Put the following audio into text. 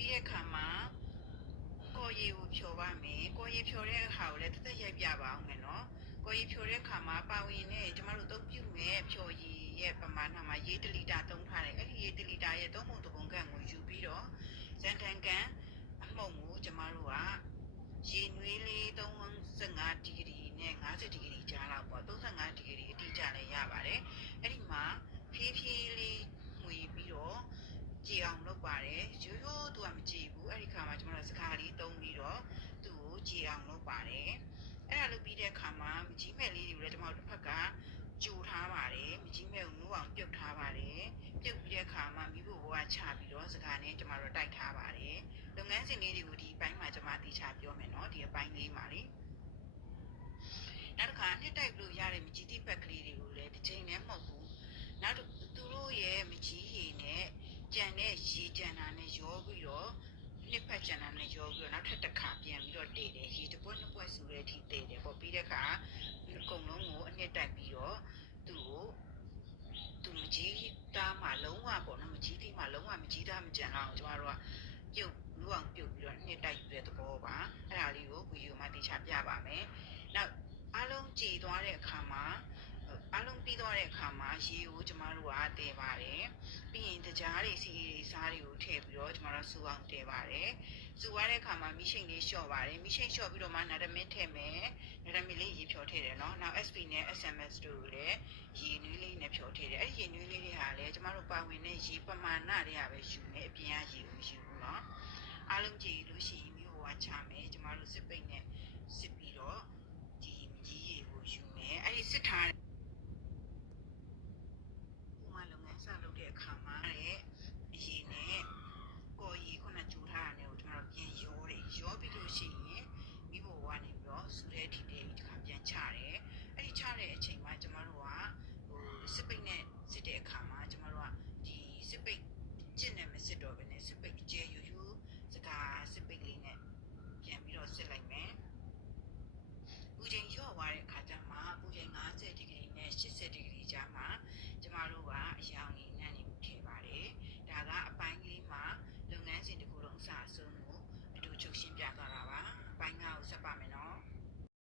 ပြီးတဲ့အခါမှာကိုရီကိုဖြော်ပါမယ်ကိုရီဖြော်တဲ့အခါကိုလည်းတက်ရိုက်ပြပါအောင်မယ်နော်ကိုရီဖြော်တဲ့အခါမှာပါဝင်နဲ့ကျမတို့သုံးပြုမဲ့ဖြော်ရည်ရဲ့ပမာဏမှာရေ1လီတာသုံးထားတယ်အဲ့ဒီရေ1လီတာရဲ့3ပုံ3ပုံခန့်ကိုယူပြီးတော့ဇန်တန်ကန်အမှုန့်ကိုကျမတို့ကရေနွေးလေး35ဒီဂရီနဲ့50ဒီဂရီကြားလောက်ပေါ့35ဒီဂရီအတိအကျလည်းရပါတယ်အဲ့ဒီမှာဖြည်းဖြည်းလေးငွေပြီးတော့ကြည်အောင်လုပ်ပါတယ်ရိုးရိုးသူကမကြည်ဘူးအဲ့ဒီခါမှာကျမတို့စကားလေးသုံးပြီးတော့သူ့ကိုကြည်အောင်လုပ်ပါတယ်အဲ့ဒါလုပ်ပြီးတဲ့အခါမှာမကြီးမဲ့လေးတွေကိုလည်းကျမတို့တစ်ဖက်ကကြိုထားပါတယ်မကြီးမဲ့ကိုနိုးအောင်ပြုတ်ထားပါတယ်ပြုတ်ပြီးတဲ့အခါမှာမိဖို့ဘဝချပြီးတော့စကားနဲ့ကျမတို့တိုက်ထားပါတယ်လုပ်ငန်းစဉ်လေးတွေကိုဒီအပိုင်းမှာကျမတိချပြောမယ်နော်ဒီအပိုင်းလေးမှာလေနောက်တစ်ခါနှစ်တိုက်လို့ရတဲ့မကြီးတိပက်ကလေးတွေကိုလည်းတစ်ချိန်နဲ့မဟုတ်ဘူးနောက်သူတို့ရဲ့မကြီးရည်နဲ့ကြံတဲ့ရေကြံတာနဲ့ရောပြီးတော့နှစ်ဖက်ကြံတာနဲ့ရောပြီးတော့နောက်ထပ်တစ်ခါပြန်ပြီးတော့တည်တယ်ရေတစ်ပွက်နှစ်ပွက်ဆိုတဲ့အထိတည်တယ်ပေါ့ပြီးတဲ့အခါအကုန်လုံးကိုအနှစ်တိုက်ပြီးတော့သူမကြီးသားမှလုံးဝပေါ့နော်မကြီးသေးမှလုံးဝမကြီးသားမကြံအောင်ကျမတို့ကပြုတ်လူအောင်ပြုတ်ပြီးတော့နှစ်တိုက်ပြီးတဲ့သဘောပါအဲ့ဒါလေးကိုဗီဒီယိုမှာတေချာပြပါမယ်နောက်အားလုံးကြည်သွားတဲ့အခါမှာအားလုံးပြီးသွားတဲ့အခါမှာရေကိုကျမတို့ကတည်ပါတယ်ပြီးရင်တကြားတွေစီစားတွေကိုထည့်ပြီးတော့ကျမတို့စူအောင်တည်ပါတယ်စူရတဲ့အခါမှာမိရှိန်လေးလျှော့ပါတယ်မိရှိန်လျှော့ပြီးတော့မှနာဒမင်းထည့်မယ်နာဒမင်းလေးရေဖြော်ထည့်တယ်နော်နောက် SP နဲ့ SMS တို့လည်းရေနွေးလေးနဲ့ဖြော်ထည့်တယ်အဲ့ဒီရေနွေးလေးတွေဟာလည်းကျမတို့ပါဝင်တဲ့ရေပမာဏတွေကပဲယူမယ်အပြင်ကရေကိုယူဘူးနော်အားလုံးကြည်လို့ရှိရင်မျိုးဟောချမယ်ကျမတို့စစ်ပိတ်နဲ့စစ်ပြီးတော့ဒီမကြီးရေကိုယူမယ်အဲ့ဒီစစ်ထားလုပ်ငန်းစလုပ်တဲ့အခါမှာတဲ့အရင်နဲ့ကိုရီခုနကြိုထားတာနဲ့ကိုကျွန်တော်ပြန်ရောတယ်ရောပြီးလို့ရှိရင်မိဘဘဝနေပြီးတော့စူတဲ့ထိတဲ့ဒီခါပြန်ချတယ်အဲ့ဒီချတဲ့အချိန်မှာကျွန်တော်တို့ကစစ်ပိတ်နဲ့စစ်တဲ့အခါမှာကျွန်တော်တို့ကဒီစစ်ပိတ်ကျင့်နေမစစ်တော့ဘဲနဲ့စစ်ပိတ်အကျယ်ယူယူစကားစစ်ပိတ်လေးနဲ့ပြန်ပြီးတော့စစ်လိုက်မယ်ပူချိန်ရော့သွားတဲ့အခါကျမှပူချိန်50ဒီဂရီနဲ့80ဒီဂရီကြားမှာကျမတို့ကအရောင်